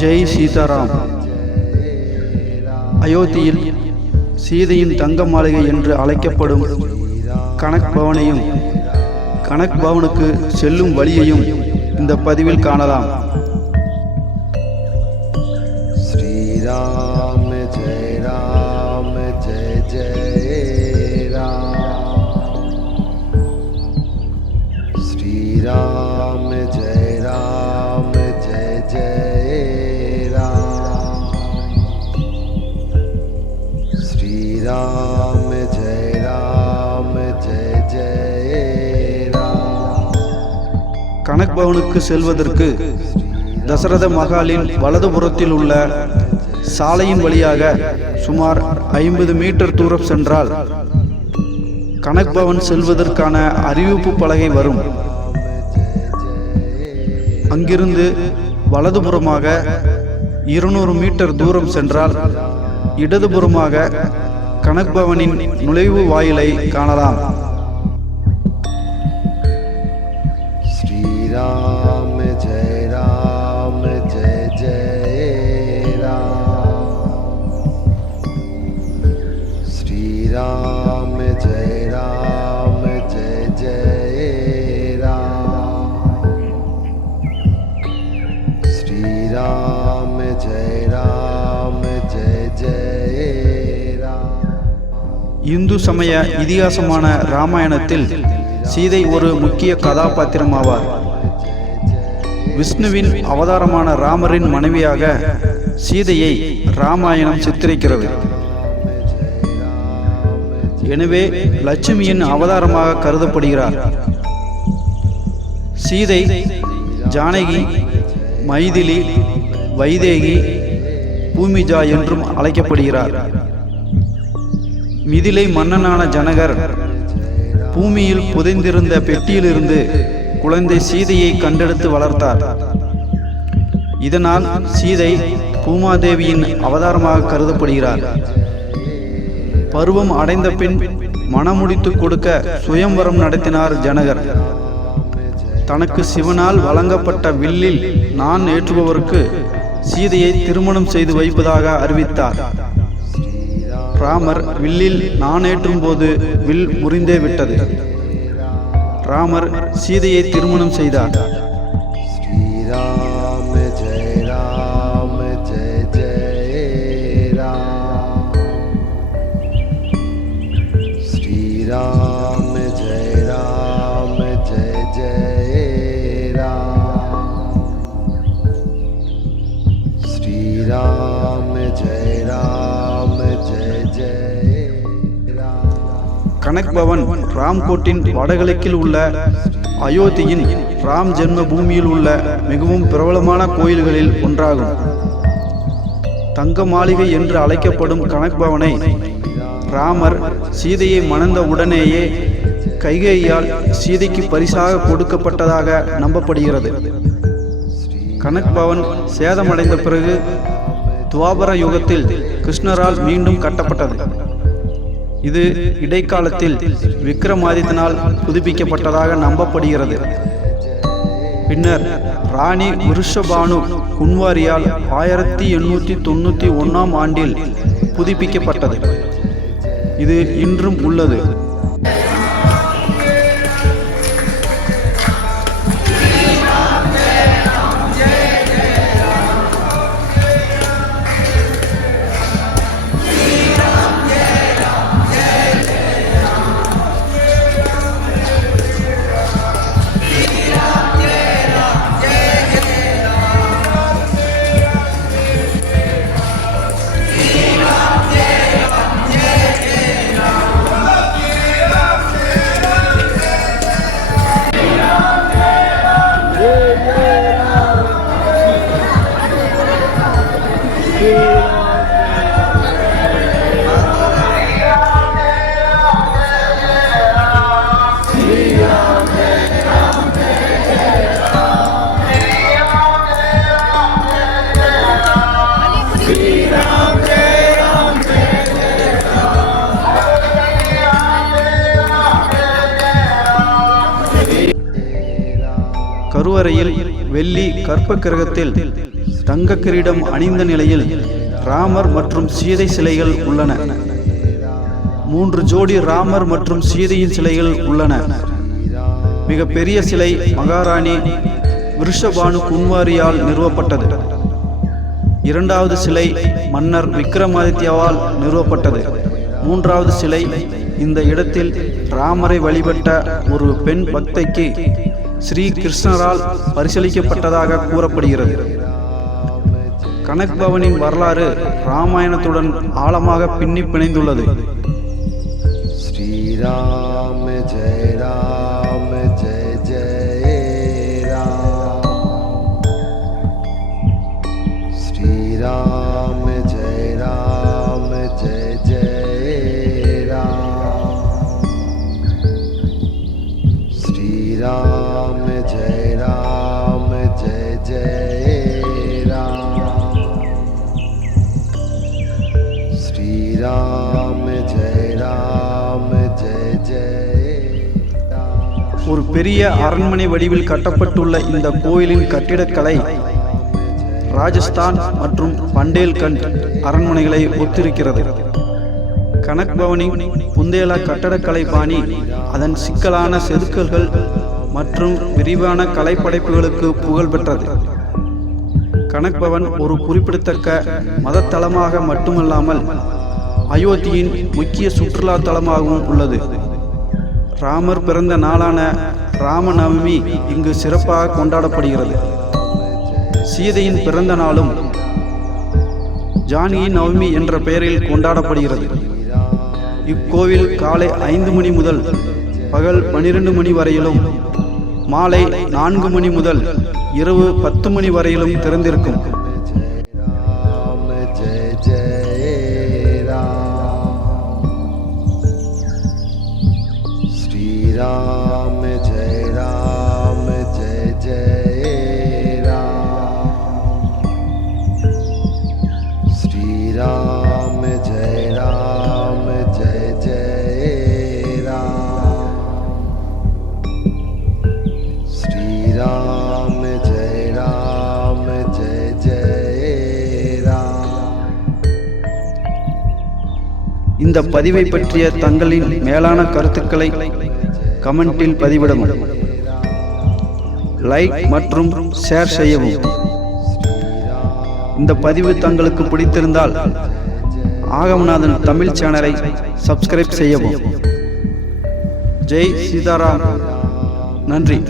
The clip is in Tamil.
ஜெய் சீதாராம். அயோத்தியில் சீதையின் தங்க மாளிகை என்று அழைக்கப்படும் கனக் பவனையும் கனக் பவனுக்கு செல்லும் வழியையும் இந்த பதிவில் காணலாம். ஸ்ரீராம். பவனுக்கு செல்வதற்கு தசரத மகாலின் வலதுபுறத்தில் உள்ள சாலையின் வழியாக சுமார் ஐம்பது மீட்டர் தூரம் சென்றால் கனக் பவன் செல்வதற்கான அறிவிப்பு பலகை வரும். அங்கிருந்து வலதுபுறமாக இருநூறு மீட்டர் தூரம் சென்றால் இடதுபுறமாக கனக் பவனின் நுழைவு வாயிலை காணலாம். जय राम जय जय राम श्रीराम जय राम जय जय राम श्रीराम जय राम जय जय राम இந்து சமய இதிகாசமான ராமாயணத்தில் சீதை ஒரு முக்கிய கதாபாத்திரம் ஆவார் விஷ்ணுவின் அவதாரமான ராமரின் மனைவியாக சீதையை ராமாயணம் சித்தரிக்கிறது. எனவே லட்சுமியின் அவதாரமாக கருதப்படுகிறார். சீதை ஜானகி மைதிலி வைதேகி பூமிஜா என்றும் அழைக்கப்படுகிறார். மிதிலை மன்னனான ஜனகர் பூமியில் புதைந்திருந்த பெட்டியிலிருந்து குழந்தை சீதையை கண்டெடுத்து வளர்த்தார். இதனால் சீதை பூமாதேவியின் அவதாரமாக கருதப்படுகிறார். பருவம் அடைந்த பின் மனமுடித்து கொடுக்க சுயம்வரம் நடத்தினார் ஜனகர். தனக்கு சிவனால் வழங்கப்பட்ட வில்லில் நான் ஏற்றுபவருக்கு சீதையை திருமணம் செய்து வைப்பதாக அறிவித்தார். ராமர் வில்லில் நான் ஏற்றும் போது வில் முறிந்தே விட்டது. ராமர் சீதையை திருமணம் செய்தார். ஸ்ரீராம ஜெய ராம ஜெய ஜெய ராம். ஸ்ரீராம ஜெய ராம ஜெய ஜெய ராம். ஸ்ரீராம ஜெய ராம ஜெய ஜெய கனக் பவன் ராம்கோட்டின் வடகிழக்கில் உள்ள அயோத்தியின் ராம் ஜென்ம பூமியில் உள்ள மிகவும் பிரபலமான கோயில்களில் ஒன்றாகும். தங்க மாளிகை என்று அழைக்கப்படும் கனக் பவனை ராமர் சீதையை மணந்த உடனேயே கைகேயால் சீதைக்கு பரிசாக கொடுக்கப்பட்டதாக நம்பப்படுகிறது. கனக் பவன் சேதமடைந்த பிறகு துவாபர யுகத்தில் கிருஷ்ணரால் மீண்டும் கட்டப்பட்டது. இது இடைக்காலத்தில் விக்ரமாதித்தனால் புதுப்பிக்கப்பட்டதாக நம்பப்படுகிறது. பின்னர் ராணி விருஷபானு குன்வாரியால் ஆயிரத்தி எண்ணூற்றி தொண்ணூற்றி ஒன்றாம் ஆண்டில் புதுப்பிக்கப்பட்டது. இது இன்றும் உள்ளது. கருவறையில் வெள்ளி கற்ப கிரகத்தில் தங்க கிரீடம் அணிந்த நிலையில் ராமர் மற்றும் சீதை சிலைகள் உள்ளன. மூன்று ஜோடி ராமர் மற்றும் சீதையின் சிலைகள் உள்ளன. மிக பெரிய சிலை மகாராணி விருஷபானு குன்வாரியால் நிறுவப்பட்டது. இரண்டாவது சிலை மன்னர் விக்ரமாதித்யாவால் நிறுவப்பட்டது. மூன்றாவது சிலை இந்த இடத்தில் ராமரை வழிபட்ட ஒரு பெண் பக்தைக்கு ஸ்ரீ கிருஷ்ணரால் பரிசீலிக்கப்பட்டதாக கூறப்படுகிறது. கனக்பவனின் வரலாறு ராமாயணத்துடன் ஆழமாக பின்னி பிணைந்துள்ளது. ஸ்ரீராம ஜெயராம் பெரிய அரண்மனை வடிவில் கட்டப்பட்டுள்ள இந்த கோயிலின் கட்டிடக்கலை ராஜஸ்தான் மற்றும் பண்டேல்கண்ட் அரண்மனைகளை ஒத்திருக்கிறது. கனக் பவனின் புந்தேலா கட்டடக்கலை பாணி அதன் சிக்கலான செதுக்கல்கள் மற்றும் விரிவான கலைப்படைப்புகளுக்கு புகழ் பெற்றது. ஒரு குறிப்பிடத்தக்க மதத்தலமாக மட்டுமல்லாமல் அயோத்தியின் முக்கிய சுற்றுலா தலமாகவும் உள்ளது. ராமர் பிறந்த நாளான ராமநவமி இங்கு சிறப்பாக கொண்டாடப்படுகிறது. சீதையின் பிறந்த நாளும் ஜானகி நவமி என்ற பெயரில் கொண்டாடப்படுகிறது. இக்கோவில் காலை ஐந்து மணி முதல் பகல் பனிரெண்டு மணி வரையிலும் மாலை நான்கு மணி முதல் இரவு பத்து மணி வரையிலும் திறந்திருக்கும். இந்த பதிவை பற்றிய தங்களின் மேலான கருத்துக்களை கமெண்டில் பதிவிடவும். லைக் மற்றும் ஷேர் செய்யவும். இந்த பதிவு தங்களுக்கு பிடித்திருந்தால் ஆகமநாதன் தமிழ் சேனலை சப்ஸ்கிரைப் செய்யவும். ஜெய் சீதாராம். நன்றி.